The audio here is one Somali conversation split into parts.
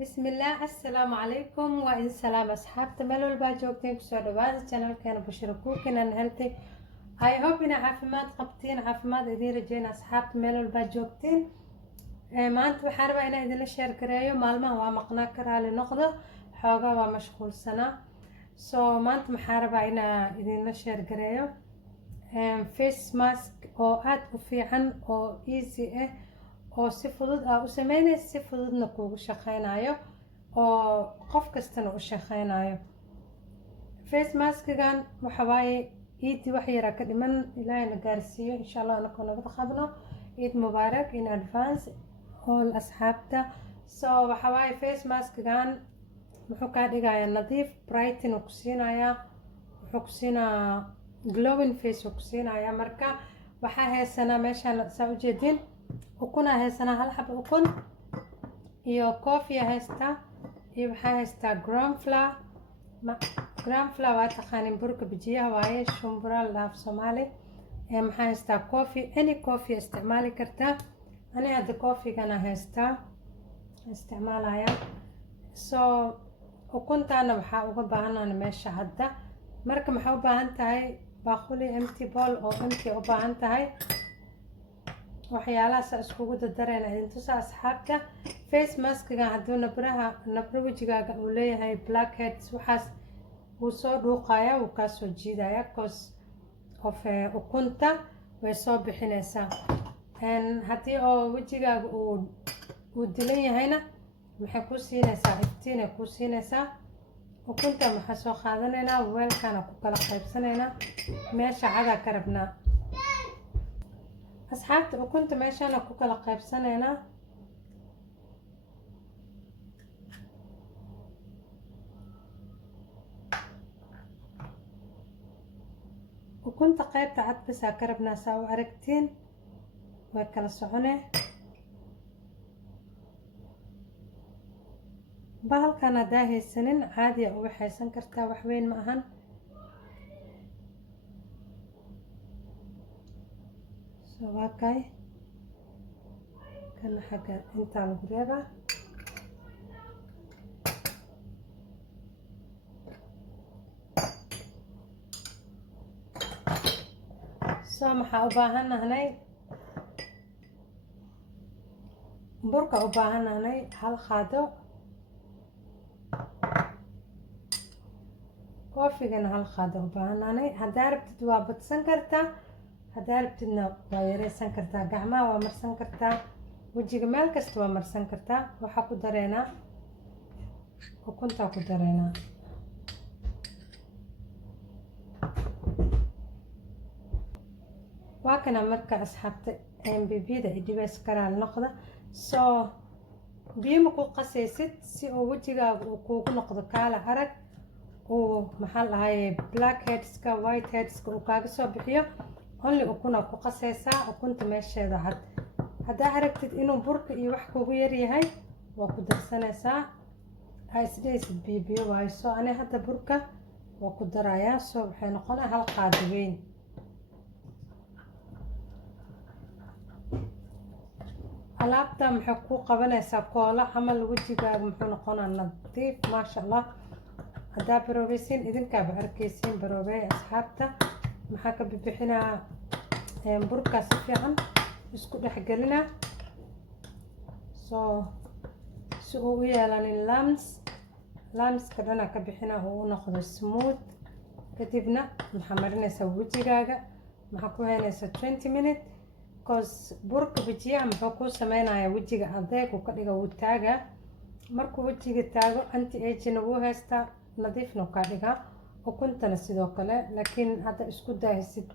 بسم الله السلام عليكم وإن سلام أصحابتا meel walbaa joogtiin kusoo dhawaada channelkeena Bushra Cooking and Healthy. I hope ina caafimaad qabtiin, caafimaad idiin rajeyn asxaabta meel walbaa joogtiin. Maanta waxaan rabaa inaan idinla share gareeyo maalmaha waa maqnaa ka raali noqdo xoogaa waa mashquulsanaa. So maanta waxaan rabaa inaan idinla share gareeyo face mask oo aad u fiican oo easy ah oo si fudud u sameynaysa si fududna kuugu shaqeynayo oo qof kastana u shaqeynayo. Face maskigan waxa waaye ciidi wax yar ka dhiman ilaahayna gaarsiiyo insha Allah anako naga qabno ciid mubaarak in advance all asxaabta. So waxa waaye face maskigan wuxuu ka dhigayaa nadiif, brighten ku siinayaa, wuxuu ku siinaa glowing face ku siinayaa. Marka waxaa haysanaa meeshaan saa u jeedin ukuna haysanaa hal xabo ukun iyo coffee haysta iyo waxaa haysta gram flour waa taqaanin burka bijiyaha waaye shumbura laaf Soomaali maxaa haysta coffee any coffee isticmaali kartaa. ani hadda coffee-gana haysta isticmaalaya. So ukuntaana waxaa uga baahanaa meesha hadda. Marka maxaa u baahan tahay baaquli empty bowl oo empty u baahan tahay waxyaalahaas iskugu dardarayna idin tusa asxaabta. Face maskiga hadduu nabro wejigaaga uu leeyahay blackheads waxaas uu soo dhuuqaya uu ka soo jiidaya cause of ukunta way soo bixinaysaa. Haddii oo wejigaaga uu dilan yahayna maxay ku siinaysaa iftiin ay ku siinaysaa. ukunta maxaa soo qaadanaynaa weelkana ku kala qaybsanaynaa meesha cada ka rabnaa asxaabta. ukunta meeshana ku kala qaybsanaynaa ukunta qaybta cad bas ka rabnaa saa u aragtiin way kala soconee. bahalkan haddaa haysanin caadiya u waxaysan kartaa wax weyn ma ahan. waa kay kana xagga intaa lagu reebaa. soo maxaa u baahanahay burka u baahanahay hal qaado coffee-gana hal qaado u baahanahay. haddaa rabtid waa badsan kartaa haddaa rabtidna waa yareysan kartaa. gacmaha waa marsan kartaa, wejiga meel kasta waa marsan kartaa. waxaa ku dareynaa ukuntaa ku dareynaa. waa kana marka asxaabta mbida idhibays karaal noqda. soo biyo ma ku qasaysid si uu wejigaaga uu kuugu noqdo kaala arag uu maxaa lahaye blackheadska whiteheadska uu kaaga soo bixiyo. only ukuna ku qasaysaa ukunta meesheeda cad. haddaa aragtid inuu burka iyo wax kugu yar yahay waa ku darsanaysaa. isdhaysid biyo waayo. soo ani hadda burka waa ku darayaa. soo waxay noqonaa hal qaado weyn. alaabta maxay ku qabanaysaa koola camal wejigaaga muxuu noqonaa nadiif maasha Allah. haddaa baroobaysiin idinkaaba arkaysiin baroobey asxaabta. maxaa ka bixinaa burka si fiican isku dhex gelinaa soo si uu u yeelanin lamska dhana ka bixinaa uu u noqdo smooth. kadibna maxaa marinaysaa wejigaaga maxaa ku haynaysaa 20 minutes cause burka bijiyaha muxuu ku sameynayaa wejiga adeeg uu ka dhiga wuu taagaa. markuu wejiga taago anti agena wuu haystaa nadiifna ka dhigaa. ukuntana sidoo kale. laakiin hadda isku daahisid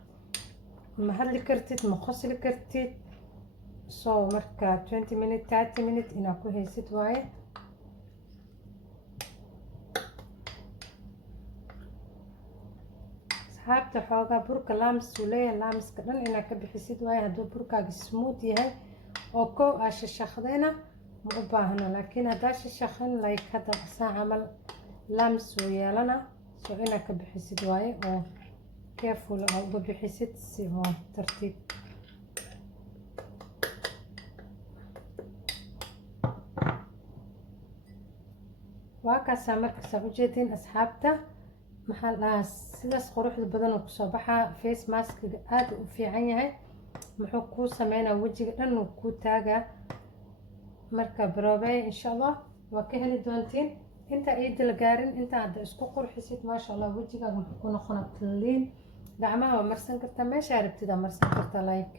ma hadli kartid ma qosli kartid. soo marka 20 minutes 30 minutes inaa ku haysid waaye. asxaabta xoogaa burka lams uu leeyahay lamska dhan inaa ka bixisid waaye. hadduu burkaaga smooth yahay oo kow aa shashaqdayna ma u baahno. laakiin haddaa shashaqin like hadda saa camal lams uu yeelana soo inaa ka bixisid waaye oo careful oo uga bixisid si oo tartiib. waa kaasaa markasaa ujeedin asxaabta maxaa dhahaa sidaas quruxda badan oo kusoo baxaa face maskiga aada u fiican yahay muxuu kuu sameynaa wejiga dhan uu kuu taagaa marka baroobeey insha allah waa ka heli doontiin inta ciida la gaarin inta hadda isku qurxisid maasha allah wejigaaga muxuu ku noqonaa clean gacmaha waa marsan kartaa meeshaa rabtida marsan kartaa like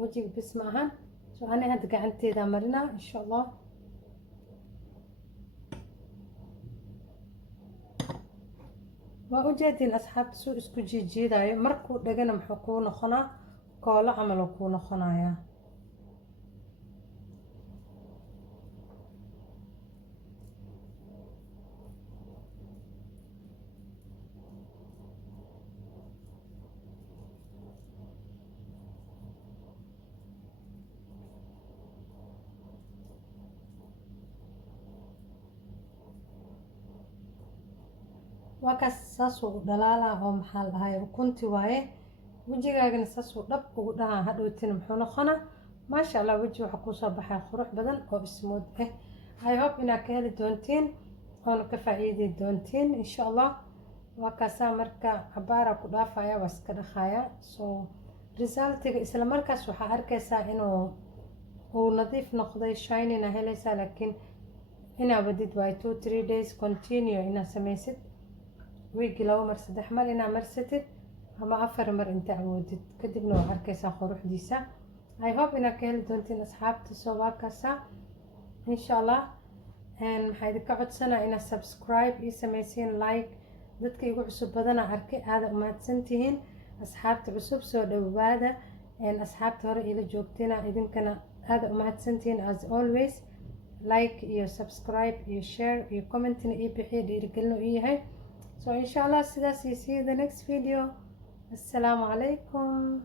wejiga bis ma ahan so ani hadda gacanteeda marinaa insha allah waa ujeedin asxaabta suu isku jiijiidaayo markuu dhagana muxuu kuu noqonaa koolo camal oo kuu noqonayaa waa kaas saasuu u dhalaalaa oo maxaa la dhahay ukunti waaye wejigaagana saasuu dhab ugu dhahaa hadhowtina muxuu noqonaa maasha allah weji waxaa kusoo baxaa qurux badan oo ismood I hope inaad ka heli doontiin oona ka faa'iidi doontiin insha allah waa kaasaa marka cabaara ku dhaafaya waa iska dhaqaaya so resultiga isla markaas waxaa arkaysaa inuu uu nadiif noqday shinina helaysaa laakiin inaa wadid waaye 2-3 days continue inaad samaysid wiigi 2 mar 3 mar inaa marsatid ama 4 mar inta awoodid kadibna waa arkaysaa quruxdiisa I hope inaad ka heli doontiin asxaabta soo waa kaasaa insha allah maxaa idinka codsanaa inaad subscribe ii samaysiin like dadka igu cusub badana arkay aada umahadsantihiin asxaabta cusub soo dhawaada asxaabta hore ila joogtina idinkana aada umahadsantihiin as always like iyo subscribe iyo share iyo commentina ii bixiya dhiirigelin ii yahay so insha allah sidaas iyo see you the next video assalaamu calaykum